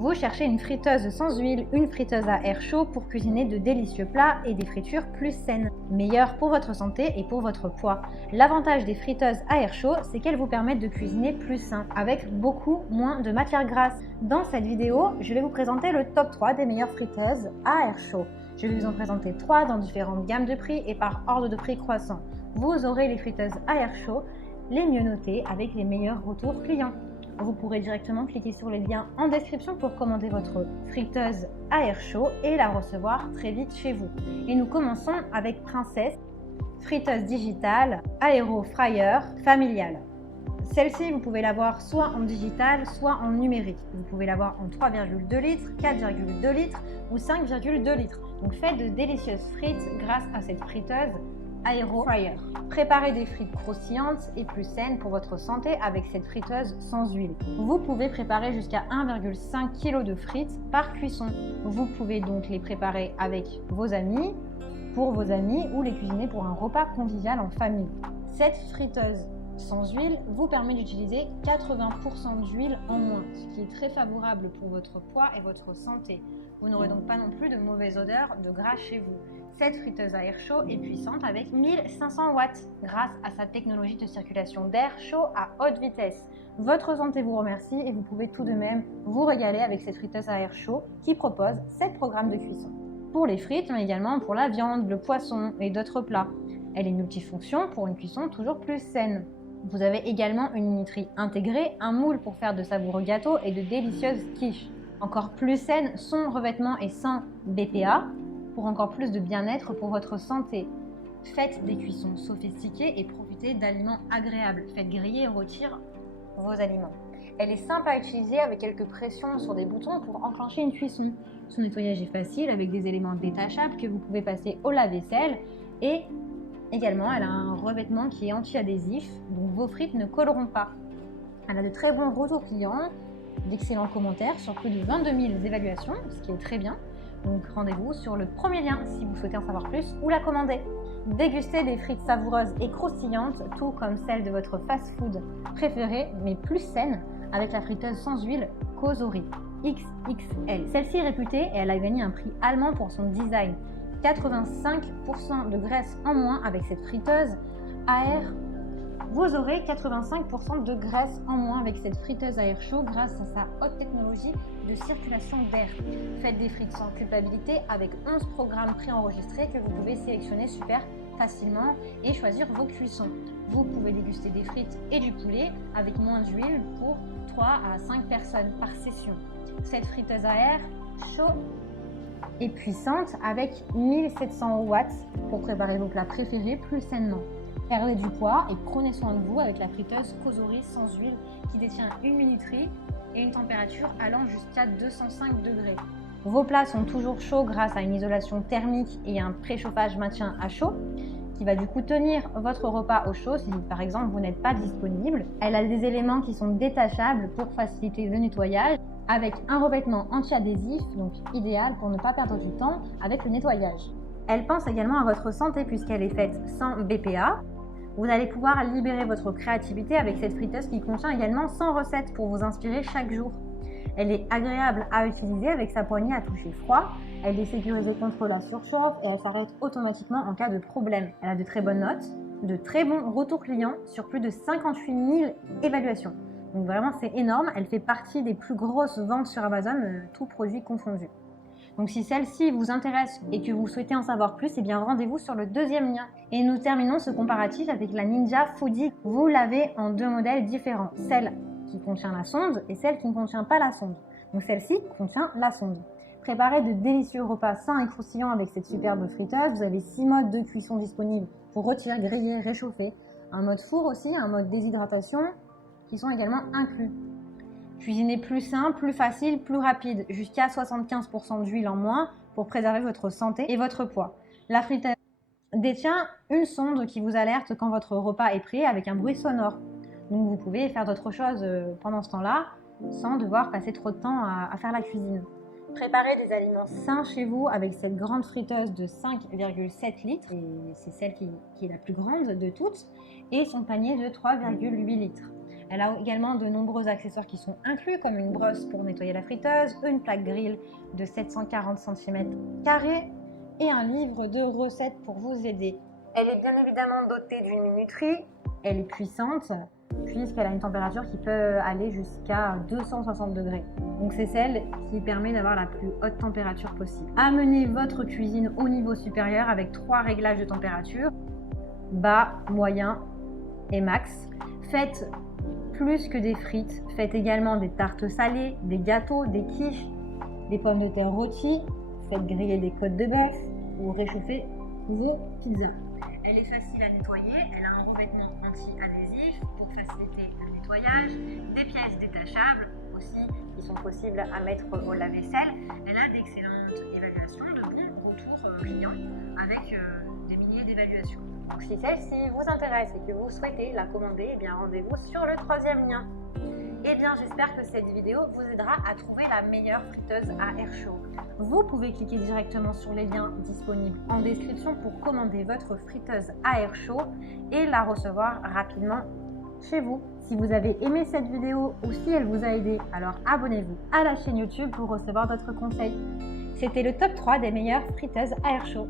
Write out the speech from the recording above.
Vous cherchez une friteuse sans huile, une friteuse à air chaud pour cuisiner de délicieux plats et des fritures plus saines, meilleures pour votre santé et pour votre poids. L'avantage des friteuses à air chaud, c'est qu'elles vous permettent de cuisiner plus sain, avec beaucoup moins de matières grasses. Dans cette vidéo, je vais vous présenter le top 3 des meilleures friteuses à air chaud. Je vais vous en présenter 3 dans différentes gammes de prix et par ordre de prix croissant. Vous aurez les friteuses à air chaud les mieux notées avec les meilleurs retours clients. Vous pourrez directement cliquer sur les liens en description pour commander votre friteuse à air chaud et la recevoir très vite chez vous. Et nous commençons avec Princess, friteuse digitale, aéro fryer, familiale. Celle-ci, vous pouvez l'avoir soit en digital, soit en numérique. Vous pouvez l'avoir en 3,2 litres, 4,2 litres ou 5,2 litres. Donc faites de délicieuses frites grâce à cette friteuse aéro fryer. Préparez des frites croustillantes et plus saines pour votre santé avec cette friteuse sans huile. Vous pouvez préparer jusqu'à 1,5 kg de frites par cuisson. Vous pouvez donc les préparer avec vos amis, pour vos amis ou les cuisiner pour un repas convivial en famille. Cette friteuse sans huile vous permet d'utiliser 80% d'huile en moins, ce qui est très favorable pour votre poids et votre santé. Vous n'aurez donc pas non plus de mauvaise odeur de gras chez vous. Cette friteuse à air chaud est puissante avec 1500 watts grâce à sa technologie de circulation d'air chaud à haute vitesse. Votre santé vous remercie et vous pouvez tout de même vous régaler avec cette friteuse à air chaud qui propose 7 programmes de cuisson. Pour les frites, mais également pour la viande, le poisson et d'autres plats. Elle est multifonction pour une cuisson toujours plus saine. Vous avez également une minuterie intégrée, un moule pour faire de savoureux gâteaux et de délicieuses quiches. Encore plus saine, son revêtement est sans BPA pour encore plus de bien-être pour votre santé. Faites des cuissons sophistiquées et profitez d'aliments agréables. Faites griller et rôtir vos aliments. Elle est simple à utiliser avec quelques pressions sur des boutons pour enclencher une cuisson. Son nettoyage est facile avec des éléments détachables que vous pouvez passer au lave-vaisselle et également, elle a un revêtement qui est anti-adhésif, donc vos frites ne colleront pas. Elle a de très bons retours clients, d'excellents commentaires sur plus de 22 000 évaluations, ce qui est très bien. Donc rendez-vous sur le premier lien si vous souhaitez en savoir plus ou la commander. Dégustez des frites savoureuses et croustillantes, tout comme celles de votre fast-food préféré, mais plus saine, avec la friteuse sans huile Cosori XXL. Celle-ci est réputée et elle a gagné un prix allemand pour son design. 85% de graisse en moins avec cette friteuse à air. Vous aurez 85% de graisse en moins avec cette friteuse à air chaud grâce à sa haute technologie de circulation d'air. Faites des frites sans culpabilité avec 11 programmes préenregistrés que vous pouvez sélectionner super facilement et choisir vos cuissons. Vous pouvez déguster des frites et du poulet avec moins d'huile pour 3 à 5 personnes par session. Cette friteuse à air chaud et puissante avec 1700 watts pour préparer vos plats préférés plus sainement. Perdez du poids et prenez soin de vous avec la friteuse Cosori sans huile qui détient une minuterie et une température allant jusqu'à 205 degrés. Vos plats sont toujours chauds grâce à une isolation thermique et un préchauffage maintien à chaud qui va du coup tenir votre repas au chaud si par exemple vous n'êtes pas disponible. Elle a des éléments qui sont détachables pour faciliter le nettoyage avec un revêtement anti-adhésif, donc idéal pour ne pas perdre du temps avec le nettoyage. Elle pense également à votre santé puisqu'elle est faite sans BPA. Vous allez pouvoir libérer votre créativité avec cette friteuse qui contient également 100 recettes pour vous inspirer chaque jour. Elle est agréable à utiliser avec sa poignée à toucher froid. Elle est sécurisée contre la surchauffe et elle s'arrête automatiquement en cas de problème. Elle a de très bonnes notes, de très bons retours clients sur plus de 58 000 évaluations. Donc vraiment c'est énorme, elle fait partie des plus grosses ventes sur Amazon, tout produit confondu. Donc si celle-ci vous intéresse et que vous souhaitez en savoir plus, eh bien rendez-vous sur le deuxième lien. Et nous terminons ce comparatif avec la Ninja Foodi. Vous l'avez en 2 modèles différents, celle qui contient la sonde et celle qui ne contient pas la sonde. Donc celle-ci contient la sonde. Préparez de délicieux repas sains et croustillants avec cette superbe friteuse. Vous avez 6 modes de cuisson disponibles pour rôtir, griller, réchauffer. Un mode four aussi, un mode déshydratation qui sont également inclus. Cuisiner plus simple, plus facile, plus rapide, jusqu'à 75% d'huile en moins pour préserver votre santé et votre poids. La friteuse détient une sonde qui vous alerte quand votre repas est prêt avec un bruit sonore. Donc vous pouvez faire d'autres choses pendant ce temps-là sans devoir passer trop de temps à faire la cuisine. Préparez des aliments sains chez vous avec cette grande friteuse de 5,7 litres, et c'est celle qui est la plus grande de toutes, et son panier de 3,8 litres. Elle a également de nombreux accessoires qui sont inclus, comme une brosse pour nettoyer la friteuse, une plaque grill de 740 cm² et un livre de recettes pour vous aider. Elle est bien évidemment dotée d'une minuterie. Elle est puissante puisqu'elle a une température qui peut aller jusqu'à 260 degrés. Donc c'est celle qui permet d'avoir la plus haute température possible. Amenez votre cuisine au niveau supérieur avec 3 réglages de température, bas, moyen et max. Faites plus que des frites, faites également des tartes salées, des gâteaux, des quiches, des pommes de terre rôties, faites griller des côtes de bœuf ou réchauffer vos pizzas. Elle est facile à nettoyer, elle a un revêtement anti-adhésif pour faciliter le nettoyage, des pièces détachables aussi qui sont possibles à mettre au lave-vaisselle. Elle a d'excellentes évaluations, de bons retours clients avec des milliers d'évaluations. Donc si celle-ci vous intéresse et que vous souhaitez la commander, eh bien rendez-vous sur le 3e lien. Eh bien, j'espère que cette vidéo vous aidera à trouver la meilleure friteuse à air chaud. Vous pouvez cliquer directement sur les liens disponibles en description pour commander votre friteuse à air chaud et la recevoir rapidement chez vous. Si vous avez aimé cette vidéo ou si elle vous a aidé, alors abonnez-vous à la chaîne YouTube pour recevoir d'autres conseils. C'était le top 3 des meilleures friteuses à air chaud.